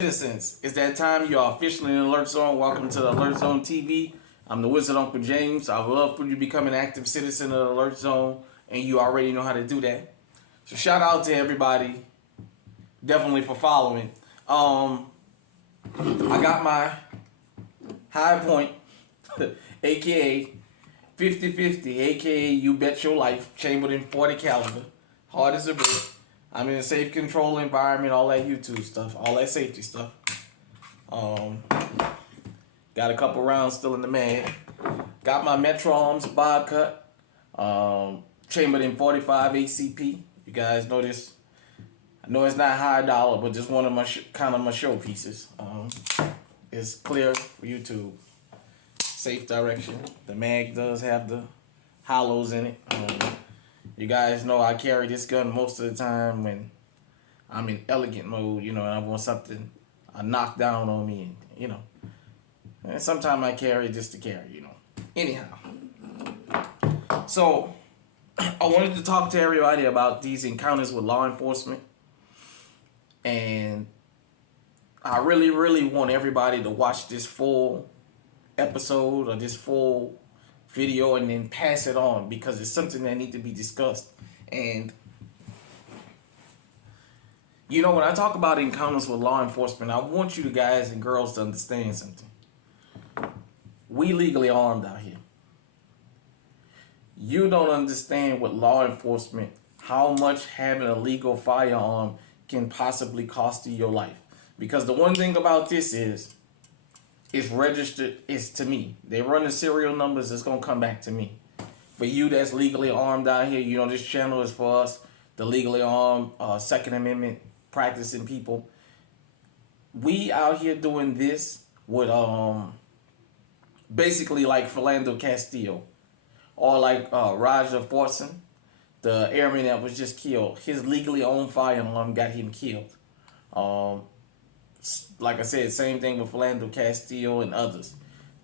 Citizens, it's that time. You are officially in the Alert Zone. Welcome to the Alert Zone TV. I'm the Wizard Uncle James. I would love for you to become an active citizen of the Alert Zone, and you already know how to do that. So shout out to everybody, definitely for following. I got my high point, aka 50/50, aka you bet your life, chambered in 40 caliber, hard as a brick. I'm in a safe control environment, all that YouTube stuff, all that safety stuff. Got a couple rounds still in the mag. Got my Metro Arms bob cut, chambered in 45 ACP. You guys know this. I know it's not high dollar, but just one of my kind of my showpieces. It's clear for YouTube. Safe direction. The mag does have the hollows in it. You guys know I carry this gun most of the time when I'm in elegant mode, and I want something knocked down on me, And sometimes I carry just to carry, Anyhow. So, I wanted to talk to everybody about these encounters with law enforcement. And I really, really want everybody to watch this full episode or this full video and then pass it on, because it's something that needs to be discussed. And when I talk about encounters with law enforcement, I want you guys and girls to understand something. We legally armed out here. You don't understand with law enforcement how much having a legal firearm can possibly cost you your life. Because the one thing about this is, it's registered, it's to me. They run the serial numbers, it's going to come back to me. For you that's legally armed out here, this channel is for us, the legally armed, Second Amendment practicing people. We out here doing this with basically like Philando Castillo, or like Roger Fortson, the airman that was just killed. His legally owned firearm got him killed. Like I said, same thing with Philando Castillo and others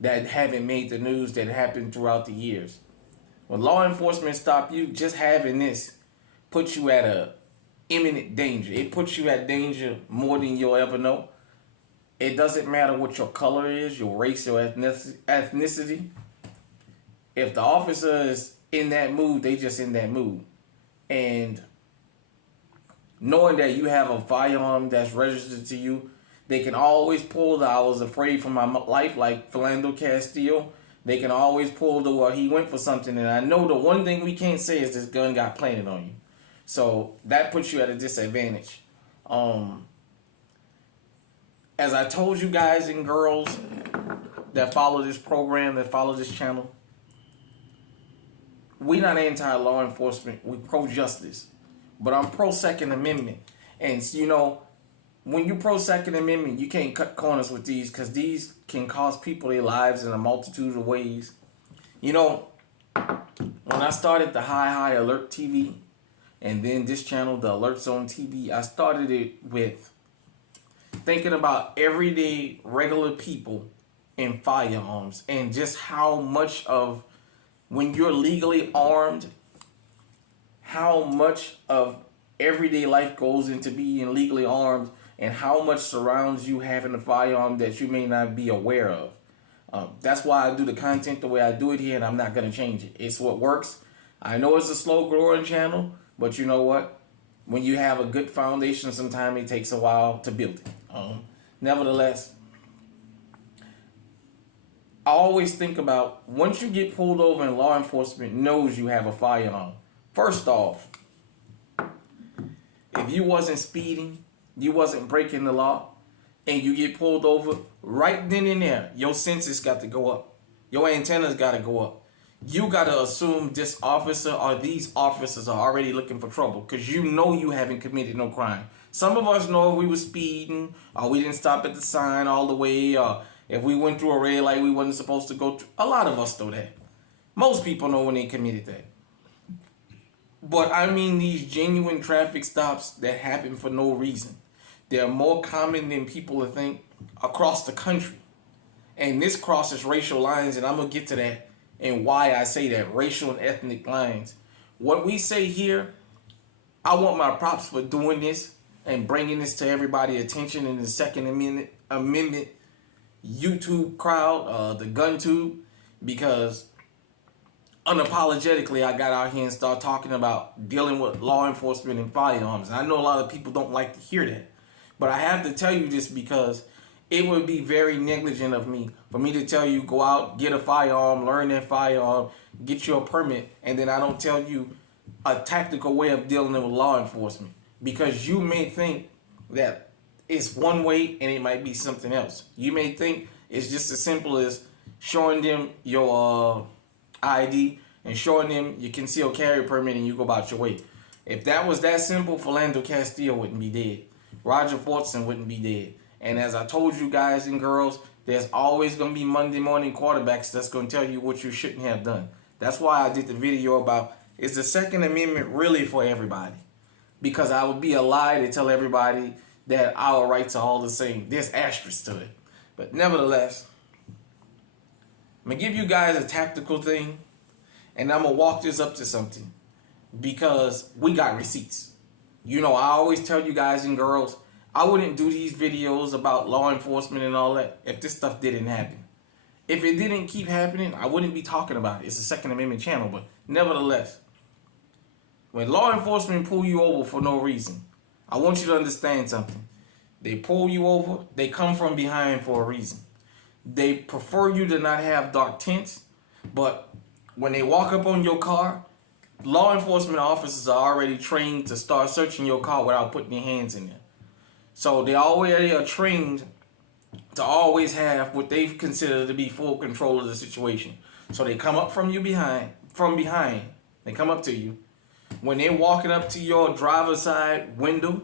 that haven't made the news that happened throughout the years. When law enforcement stop you, just having this puts you at a imminent danger. It puts you at danger more than you'll ever know. It doesn't matter what your color is, your race, or ethnicity. If the officer is in that mood, they just in that mood. And knowing that you have a firearm that's registered to you, they can always pull the "I was afraid for my life," like Philando Castillo. They can always pull the "well, he went for something." And I know the one thing we can't say is this gun got planted on you. So that puts you at a disadvantage. As I told you guys and girls that follow this program, that follow this channel, we not anti-law enforcement. We pro-justice. But I'm pro-Second Amendment. And, when you pro-Second Amendment, you can't cut corners with these, because these can cost people their lives in a multitude of ways. When I started the High Alert TV, and then this channel, the Alert Zone TV, I started it with thinking about everyday, regular people and firearms, and just how much of, when you're legally armed, how much of everyday life goes into being legally armed, and how much surrounds you having a firearm that you may not be aware of. That's why I do the content the way I do it here, and I'm not going to change it. It's what works. I know it's a slow growing channel, but you know what? When you have a good foundation, sometimes it takes a while to build it. Nevertheless, I always think about, once you get pulled over and law enforcement knows you have a firearm, first off, if you wasn't speeding, you wasn't breaking the law, and you get pulled over, right then and there, your senses got to go up. Your antennas got to go up. You got to assume this officer or these officers are already looking for trouble, because you haven't committed no crime. Some of us know if we were speeding, or we didn't stop at the sign all the way, or if we went through a red light we wasn't supposed to go through. A lot of us know that. Most people know when they committed that. But I mean these genuine traffic stops that happen for no reason. They're more common than people think across the country. And this crosses racial lines, and I'm going to get to that and why I say that, racial and ethnic lines. What we say here, I want my props for doing this, and bringing this to everybody's attention in the Second Amendment YouTube crowd, the gun tube, because unapologetically I got out here and started talking about dealing with law enforcement and firearms. And I know a lot of people don't like to hear that, but I have to tell you this because it would be very negligent of me for me to tell you go out, get a firearm, learn that firearm, get you a permit, and then I don't tell you a tactical way of dealing with law enforcement, because you may think that it's one way and it might be something else. You may think it's just as simple as showing them your ID and showing them your concealed carry permit and you go about your way. If that was that simple, Philando Castile wouldn't be dead. Roger Fortson wouldn't be dead. And as I told you guys and girls, there's always going to be Monday morning quarterbacks that's going to tell you what you shouldn't have done. That's why I did the video about, is the Second Amendment really for everybody? Because I would be a lie to tell everybody that our rights are all the same. There's asterisks to it. But nevertheless, I'm going to give you guys a tactical thing, and I'm going to walk this up to something, because we got receipts. You know, I always tell you guys and girls, I wouldn't do these videos about law enforcement and all that if this stuff didn't happen. If it didn't keep happening, I wouldn't be talking about it. It's a Second Amendment channel, but nevertheless, when law enforcement pull you over for no reason, I want you to understand something. They pull you over, they come from behind for a reason. They prefer you to not have dark tints, but when they walk up on your car, law enforcement officers are already trained to start searching your car without putting their hands in there. So they already are trained to always have what they consider to be full control of the situation. So they come up from behind. They come up to you. When they're walking up to your driver's side window,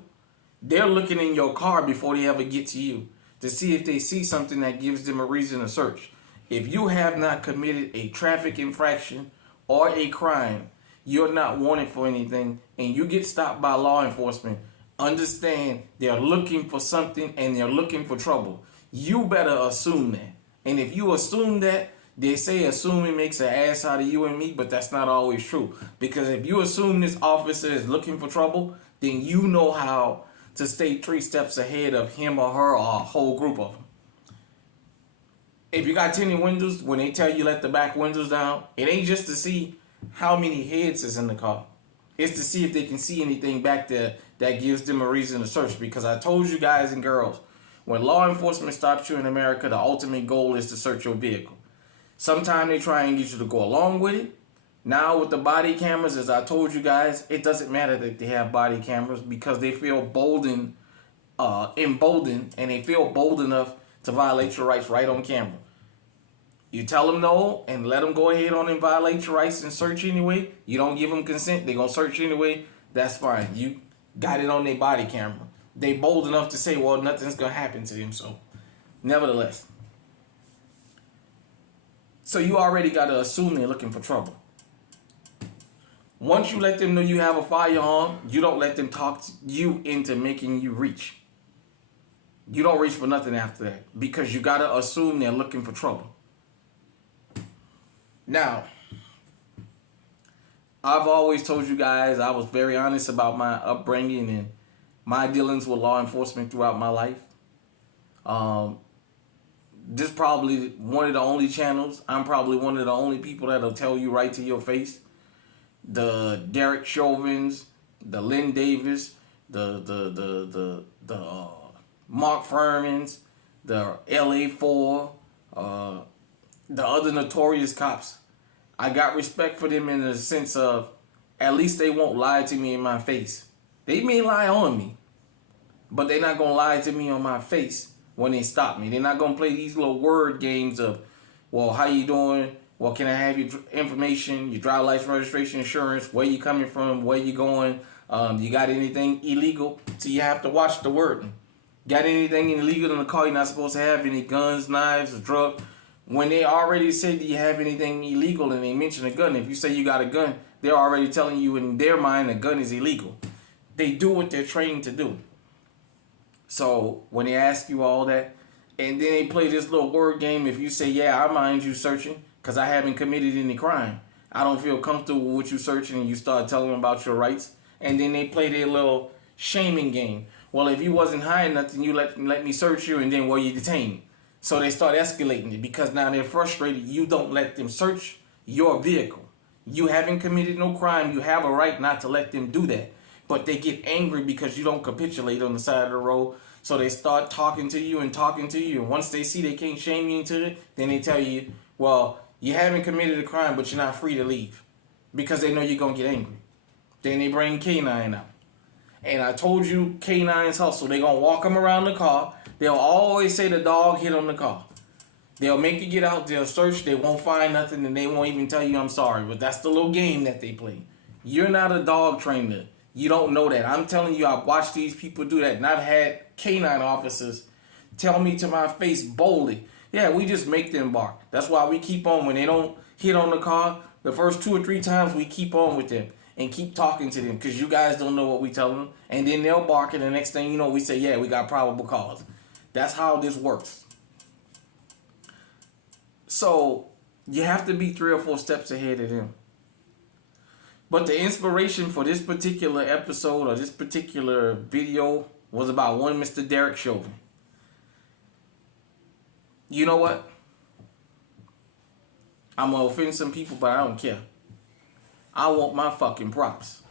they're looking in your car before they ever get to you to see if they see something that gives them a reason to search. If you have not committed a traffic infraction or a crime, you're not wanted for anything, and you get stopped by law enforcement, understand they're looking for something and they're looking for trouble. You better assume that. And if you assume that, they say assuming makes an ass out of you and me, but that's not always true. Because if you assume this officer is looking for trouble, then you know how to stay 3 steps ahead of him or her or a whole group of them. If you got tinted windows, when they tell you let the back windows down, it ain't just to see how many heads is in the car. It's to see if they can see anything back there that gives them a reason to search. Because I told you guys and girls, when law enforcement stops you in America, the ultimate goal is to search your vehicle. Sometimes they try and get you to go along with it. Now with the body cameras, as I told you guys, it doesn't matter that they have body cameras, because they feel emboldened, and they feel bold enough to violate your rights right on camera. You tell them no and let them go ahead on and violate your rights and search anyway. You don't give them consent, they're going to search anyway. That's fine. You got it on their body camera. They bold enough to say, well, nothing's going to happen to them. So, nevertheless. So you already got to assume they're looking for trouble. Once you let them know you have a firearm, you don't let them talk you into making you reach. You don't reach for nothing after that, because you got to assume they're looking for trouble. Now, I've always told you guys I was very honest about my upbringing and my dealings with law enforcement throughout my life. This is probably one of the only channels. I'm probably one of the only people that'll tell you right to your face. The Derrick Chauvins, the Lynn Davis, the Mark Furmans, the LA4, the other notorious cops. I got respect for them in the sense of at least they won't lie to me in my face. They may lie on me, but they're not going to lie to me on my face when they stop me. They're not going to play these little word games of, well, how you doing? Well, can I have your information, your driver's license, registration, insurance, where you coming from, where you going, you got anything illegal? So you have to watch the wording. Got anything illegal in the car? You're not supposed to have any guns, knives, or drugs. When they already said, do you have anything illegal, and they mention a gun, if you say you got a gun, they're already telling you in their mind a gun is illegal. They do what they're trained to do. So when they ask you all that, and then they play this little word game, if you say, yeah, I mind you searching because I haven't committed any crime, I don't feel comfortable with you searching, and you start telling them about your rights, and then they play their little shaming game. Well, if you wasn't hiding nothing, you let me search you, and then you detained. So they start escalating it because now they're frustrated. You don't let them search your vehicle. You haven't committed no crime. You have a right not to let them do that. But they get angry because you don't capitulate on the side of the road. So they start talking to you and talking to you. And once they see they can't shame you into it, then they tell you, well, you haven't committed a crime, but you're not free to leave. Because they know you're going to get angry. Then they bring K9 out. And I told you K9's hustle. They're going to walk them around the car. They'll always say the dog hit on the car. They'll make you get out. They'll search. They won't find nothing. And they won't even tell you I'm sorry. But that's the little game that they play. You're not a dog trainer. You don't know that. I'm telling you, I've watched these people do that. And I've had K9 officers tell me to my face boldly, yeah, we just make them bark. That's why we keep on. When they don't hit on the car, the first 2 or 3 times we keep on with them. And keep talking to them because you guys don't know what we tell them. And then they'll bark, and the next thing you know, we say, yeah, we got probable cause. That's how this works. So you have to be 3 or 4 steps ahead of them. But the inspiration for this particular episode or this particular video was about one Mr. Derrick Chauvin. You know what? I'm going to offend some people, but I don't care. I want my fucking props.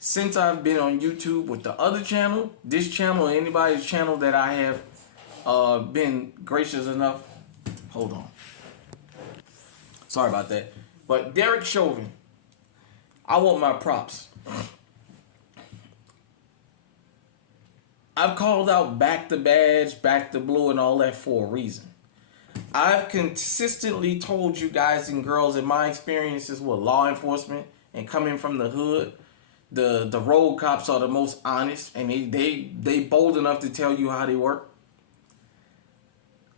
Since I've been on YouTube with the other channel, this channel, anybody's channel that I have been gracious enough. Hold on. Sorry about that. But Derrick Chauvin, I want my props. I've called out back the badge, back the blue, and all that for a reason. I've consistently told you guys and girls in my experiences with law enforcement and coming from the hood, the road cops are the most honest, and they bold enough to tell you how they work.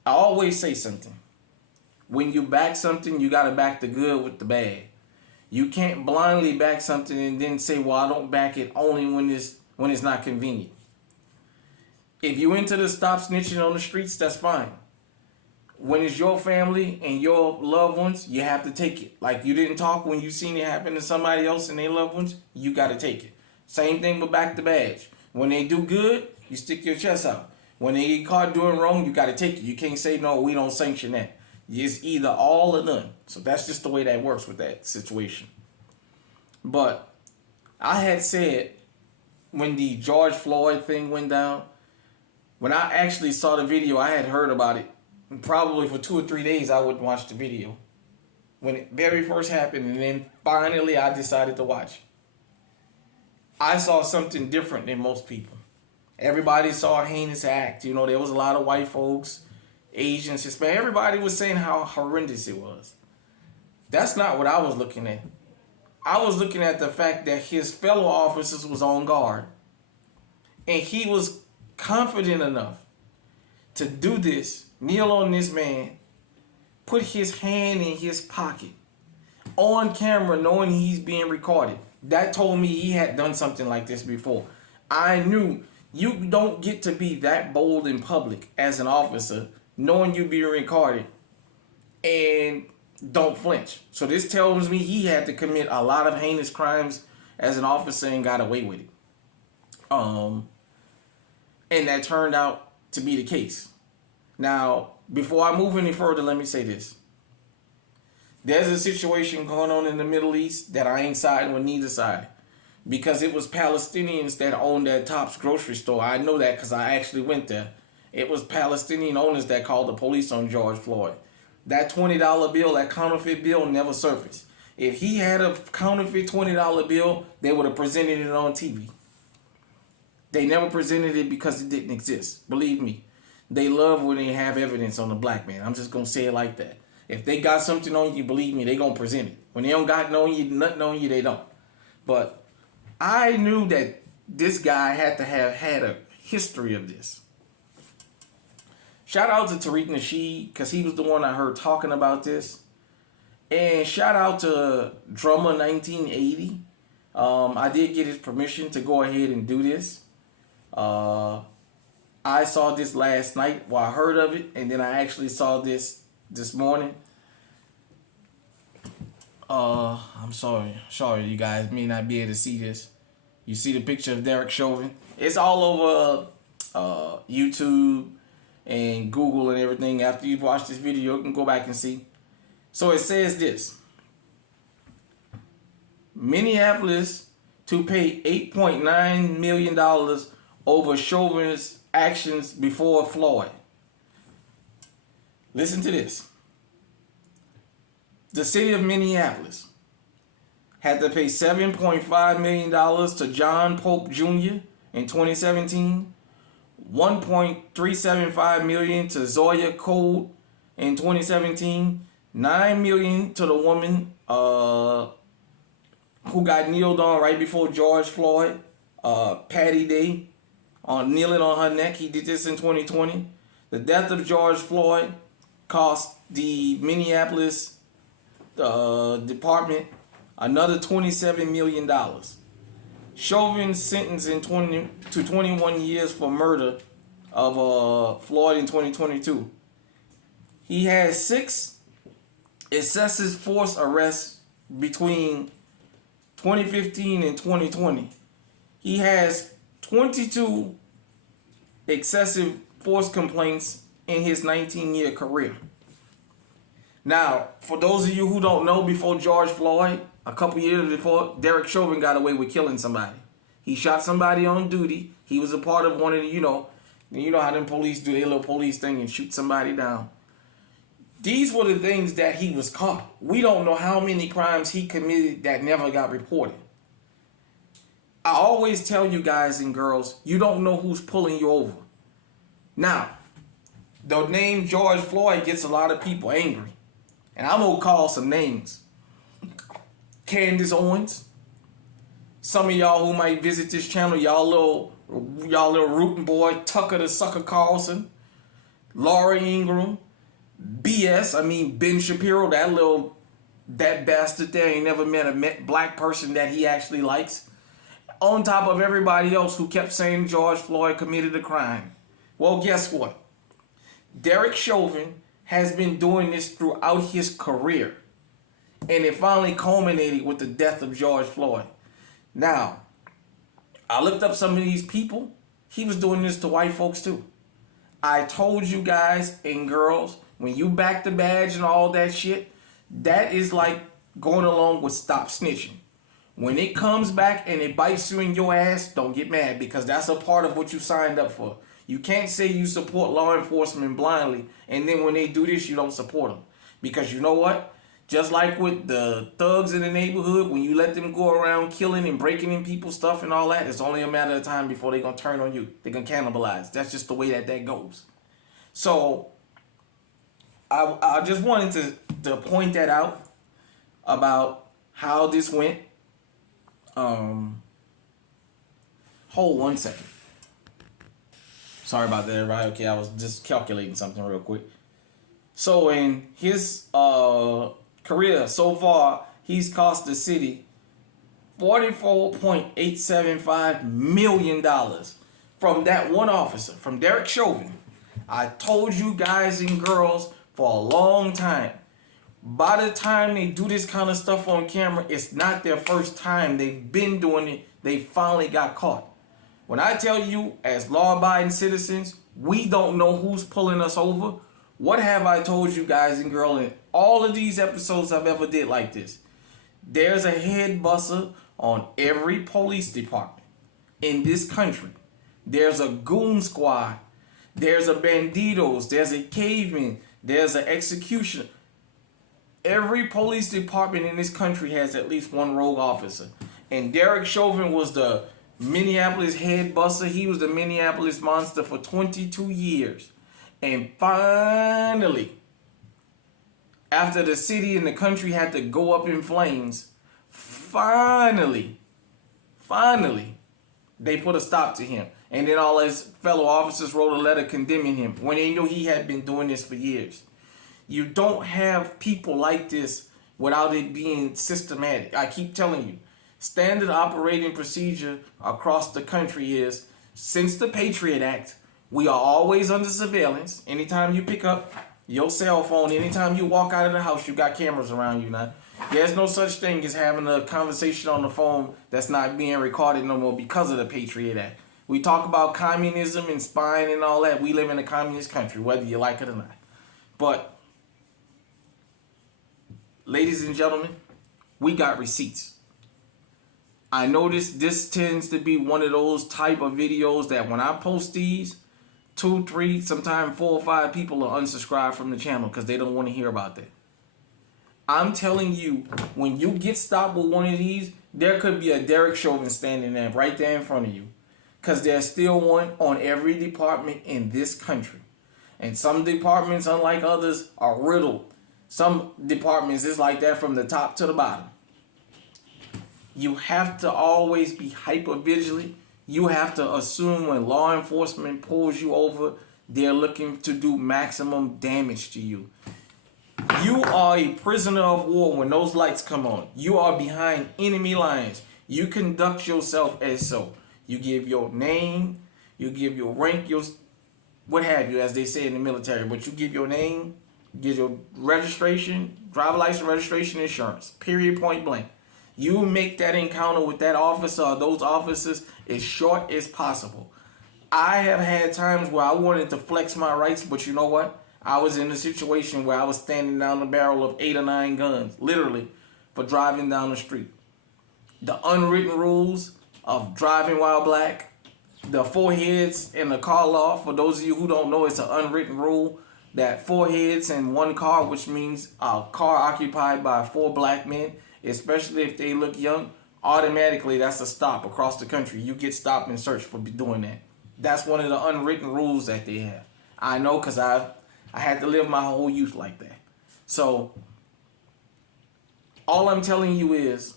I always say something. When you back something, you gotta back the good with the bad. You can't blindly back something and then say, well, I don't back it only when it's not convenient. If you into the stop snitching on the streets, that's fine. When it's your family and your loved ones, you have to take it. Like you didn't talk when you seen it happen to somebody else and their loved ones, you got to take it. Same thing with back the badge. When they do good, you stick your chest out. When they get caught doing wrong, you got to take it. You can't say, no, we don't sanction that. It's either all or none. So that's just the way that works with that situation. But I had said when the George Floyd thing went down, when I actually saw the video, I had heard about it. And probably for 2 or 3 days, I wouldn't watch the video. When it very first happened, and then finally I decided to watch. I saw something different than most people. Everybody saw a heinous act. You know, there was a lot of white folks, Asians, Hispanic. Everybody was saying how horrendous it was. That's not what I was looking at. I was looking at the fact that his fellow officers was on guard. And he was confident enough to do this, kneel on this man, put his hand in his pocket, on camera, knowing he's being recorded. That told me he had done something like this before. I knew you don't get to be that bold in public as an officer, knowing you're being recorded, and don't flinch. So this tells me he had to commit a lot of heinous crimes as an officer and got away with it. And that turned out to be the case. Now, before I move any further, let me say this. There's a situation going on in the Middle East that I ain't siding with neither side. Because it was Palestinians that owned that Tops grocery store. I know that because I actually went there. It was Palestinian owners that called the police on George Floyd. That $20 bill, that counterfeit bill, never surfaced. If he had a counterfeit $20 bill, they would have presented it on TV. They never presented it because it didn't exist. Believe me. They love when they have evidence on a black man. I'm just going to say it like that. If they got something on you, believe me, they going to present it. When they don't got nothing on you, they don't. But I knew that this guy had to have had a history of this. Shout out to Tariq Nasheed, because he was the one I heard talking about this. And shout out to Drummer 1980. I did get his permission to go ahead and do this. I saw this last night. Well, I heard of it, and then I actually saw this morning. I'm sorry. You guys may not be able to see this. You see the picture of Derrick Chauvin. It's all over YouTube and Google and everything. After you've watched this video, you can go back and see. So it says this. Minneapolis to pay $8.9 million over Chauvin's actions before Floyd. Listen to this. The city of Minneapolis had to pay $7.5 million to John Pope Jr. in 2017, $1.375 million to Zoya Code in 2017, $9 million to the woman who got kneeled on right before George Floyd, Patty Day, kneeling on her neck. He did this in 2020. The death of George Floyd cost the Minneapolis department another $27 million. Chauvin sentenced to 21 years for murder of Floyd in 2022. He had 6 excessive force arrests between 2015 and 2020. He has 22 excessive force complaints in his 19-year career. Now, for those of you who don't know, before George Floyd, a couple years before, Derrick Chauvin got away with killing somebody. He shot somebody on duty. He was a part of one of the, you know how them police do their little police thing and shoot somebody down. These were the things that he was caught. We don't know how many crimes he committed that never got reported. I always tell you guys and girls, you don't know who's pulling you over. Now, the name George Floyd gets a lot of people angry. And I'm going to call some names. Candace Owens. Some of y'all who might visit this channel, y'all little rootin' boy, Tucker the Sucker Carlson, Laura Ingraham, Ben Shapiro, that bastard there ain't never met a black person that he actually likes. On top of everybody else who kept saying George Floyd committed a crime. Well, guess what? Derrick Chauvin has been doing this throughout his career. And it finally culminated with the death of George Floyd. Now, I looked up some of these people. He was doing this to white folks too. I told you guys and girls, when you back the badge and all that shit, that is like going along with stop snitching. When it comes back and it bites you in your ass, don't get mad, because that's a part of what you signed up for. You can't say you support law enforcement blindly, and then when they do this, you don't support them. Because you know what? Just like with the thugs in the neighborhood, when you let them go around killing and breaking in people's stuff and all that, it's only a matter of time before they're going to turn on you. They're going to cannibalize. That's just the way that goes. So, I just wanted to point that out about how this went. Hold 1 second. Sorry about that, everybody. Okay, I was just calculating something real quick. So in his career so far, he's cost the city $44.875 million from that one officer, from Derrick Chauvin. I told you guys and girls for a long time, by the time they do this kind of stuff on camera, it's not their first time. They've been doing it. They finally got caught. When I tell you, as law-abiding citizens, we don't know who's pulling us over. What have I told you guys and girls in all of these episodes I've ever did like this? There's a head busser on every police department in this country. There's a goon squad. There's a banditos. There's a caveman. There's an executioner. Every police department in this country has at least one rogue officer. And Derrick Chauvin was the Minneapolis head buster. He was the Minneapolis monster for 22 years. And finally, after the city and the country had to go up in flames, finally, they put a stop to him. And then all his fellow officers wrote a letter condemning him when they knew he had been doing this for years. You don't have people like this without it being systematic. I keep telling you, standard operating procedure across the country is, since the Patriot Act, we are always under surveillance. Anytime you pick up your cell phone, anytime you walk out of the house, you got cameras around you now. There's no such thing as having a conversation on the phone that's not being recorded no more because of the Patriot Act. We talk about communism and spying and all that. We live in a communist country, whether you like it or not. But, ladies and gentlemen, we got receipts. I noticed this tends to be one of those type of videos that when I post these, 2, 3, sometimes 4 or 5 people are unsubscribed from the channel because they don't want to hear about that. I'm telling you, when you get stopped with one of these, there could be a Derrick Chauvin standing there right there in front of you. Because there's still one on every department in this country. And some departments, unlike others, are riddled. Some departments is like that from the top to the bottom. You have to always be hyper vigilant. You have to assume when law enforcement pulls you over, they're looking to do maximum damage to you. You are a prisoner of war when those lights come on. You are behind enemy lines. You conduct yourself as so. You give your name, you give your rank, your what have you, as they say in the military. But you give your name, you give your registration, driver license, registration, insurance. Period, point blank. You make that encounter with that officer or those officers as short as possible. I have had times where I wanted to flex my rights, but you know what? I was in a situation where I was standing down the barrel of 8 or 9 guns, literally, for driving down the street. The unwritten rules of driving while black, the 4 heads in the car law. For those of you who don't know, it's an unwritten rule that 4 heads in one car, which means a car occupied by 4 black men, especially if they look young, automatically that's a stop across the country. You get stopped and searched for doing that. That's one of the unwritten rules that they have. I know because I had to live my whole youth like that. So all I'm telling you is,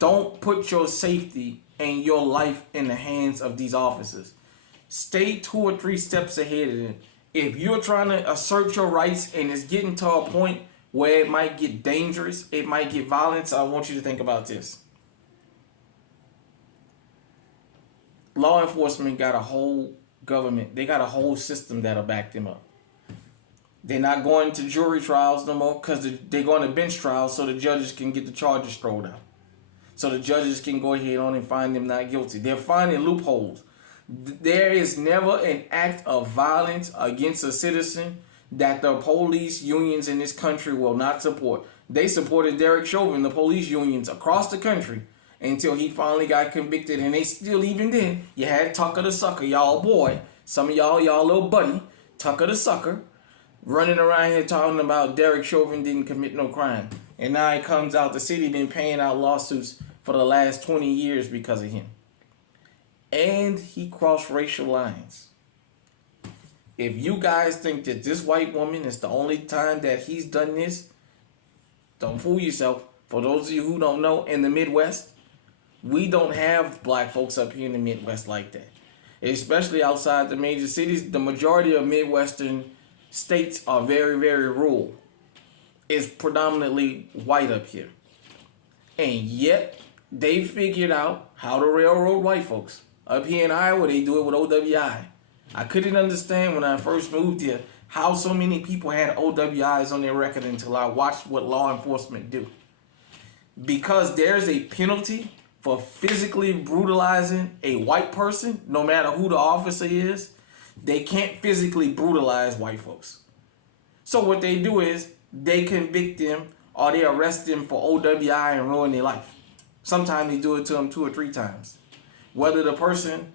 don't put your safety and your life in the hands of these officers. Stay 2 or 3 steps ahead of them. If you're trying to assert your rights and it's getting to a point where it might get dangerous, it might get violent, I want you to think about this. Law enforcement got a whole government. They got a whole system that'll back them up. They're not going to jury trials no more because they're going to bench trials so the judges can get the charges thrown out. So the judges can go ahead on and find them not guilty. They're finding loopholes. There is never an act of violence against a citizen that the police unions in this country will not support. They supported Derrick Chauvin, the police unions across the country, until he finally got convicted. And they still, even then, you had Tucker the Sucker, y'all boy. Some of y'all little buddy, Tucker the Sucker, running around here talking about Derrick Chauvin didn't commit no crime. And now it comes out the city been paying out lawsuits for the last 20 years because of him. And he crossed racial lines. If you guys think that this white woman is the only time that he's done this, don't fool yourself. For those of you who don't know, in the Midwest, we don't have black folks up here in the Midwest like that. Especially outside the major cities, the majority of Midwestern states are very, very rural. It's predominantly white up here. And yet, they figured out how to railroad white folks. Up here in Iowa, they do it with OWI. I couldn't understand when I first moved here how so many people had OWIs on their record until I watched what law enforcement do. Because there's a penalty for physically brutalizing a white person, no matter who the officer is, they can't physically brutalize white folks. So what they do is they convict them or they arrest them for OWI and ruin their life. Sometimes they do it to them 2 or 3 times. Whether the person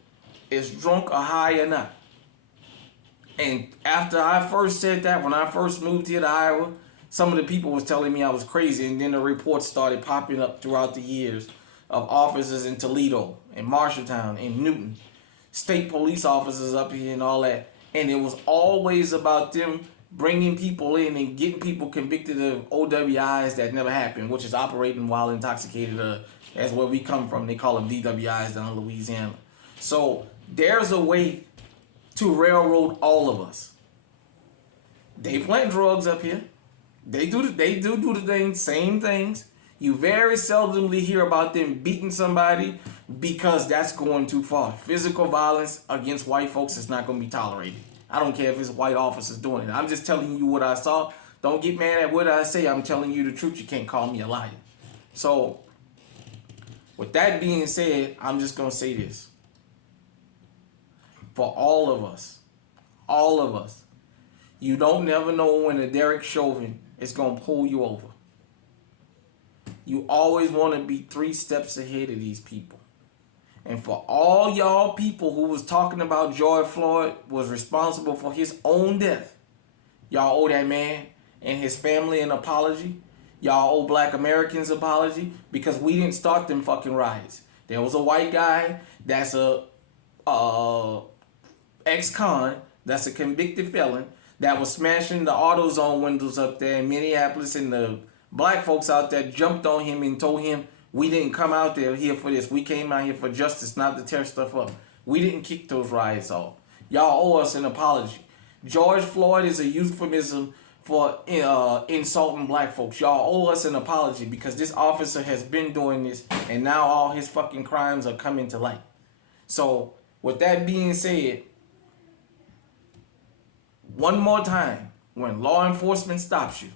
is drunk or high or not. And after I first said that, when I first moved here to Iowa, some of the people was telling me I was crazy. And then the reports started popping up throughout the years of officers in Toledo, in Marshalltown, in Newton. State police officers up here and all that. And it was always about them bringing people in and getting people convicted of OWIs that never happened, which is operating while intoxicated. That's where we come from. They call them DWIs down in Louisiana. So there's a way to railroad all of us. They plant drugs up here. They do the things, same things. You very seldomly hear about them beating somebody because that's going too far. Physical violence against white folks is not going to be tolerated. I don't care if it's white officers doing it. I'm just telling you what I saw. Don't get mad at what I say. I'm telling you the truth. You can't call me a liar. So, with that being said, I'm just going to say this. for all of us. All of us. You don't never know when a Derrick Chauvin is going to pull you over. You always want to be 3 steps ahead of these people. And for all y'all people who was talking about George Floyd was responsible for his own death, y'all owe that man and his family an apology. Y'all owe black Americans apology because we didn't start them fucking riots. There was a white guy that's a ex-con, that's a convicted felon, that was smashing the AutoZone windows up there in Minneapolis, and the black folks out there jumped on him and told him, we didn't come out there here for this. We came out here for justice, not to tear stuff up. We didn't kick those riots off. Y'all owe us an apology. George Floyd is a euphemism for insulting black folks. Y'all owe us an apology because this officer has been doing this, and now all his fucking crimes are coming to light. So, with that being said, one more time, when law enforcement stops you,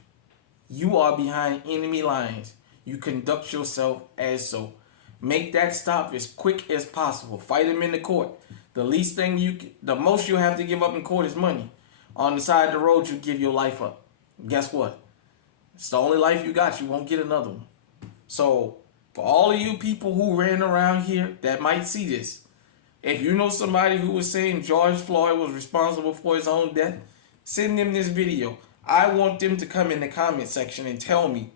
you are behind enemy lines. You conduct yourself as so. Make that stop as quick as possible. Fight him in the court. The most you have to give up in court is money. On the side of the road, you give your life up. Guess what? It's the only life you got. You won't get another one. So, for all of you people who ran around here that might see this, if you know somebody who was saying George Floyd was responsible for his own death, send them this video. I want them to come in the comment section and tell me.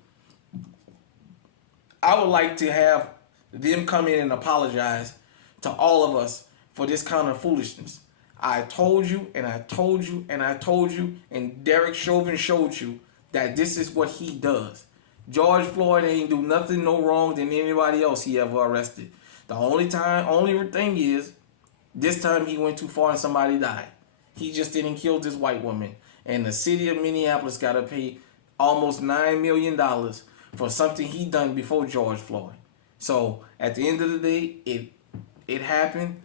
I would like to have them come in and apologize to all of us for this kind of foolishness. I told you, and I told you, and I told you, and Derrick Chauvin showed you that this is what he does. George Floyd ain't do nothing no wrong than anybody else he ever arrested. The only thing is, this time he went too far and somebody died. He just didn't kill this white woman. And the city of Minneapolis got to pay almost $9 million for something he done before George Floyd. So at the end of the day, it happened.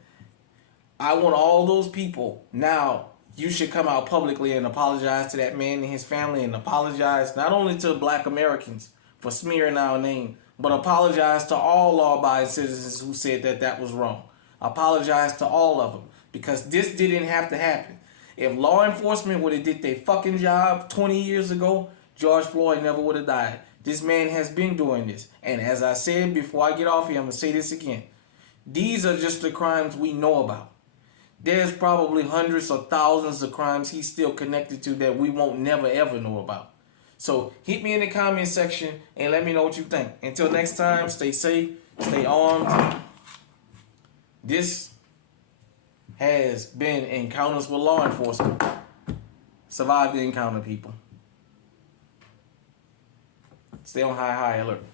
I want all those people now. You should come out publicly and apologize to that man and his family, and apologize not only to black Americans for smearing our name, but apologize to all law-abiding citizens who said that was wrong. Apologize to all of them, because this didn't have to happen. If law enforcement would have did their fucking job 20 years ago, George Floyd never would have died. This man has been doing this. And as I said before I get off here, I'm going to say this again. These are just the crimes we know about. There's probably hundreds or thousands of crimes he's still connected to that we won't never ever know about. So hit me in the comment section and let me know what you think. Until next time, stay safe, stay armed. This has been Encounters with Law Enforcement. Survive the encounter, people. Stay on high alert.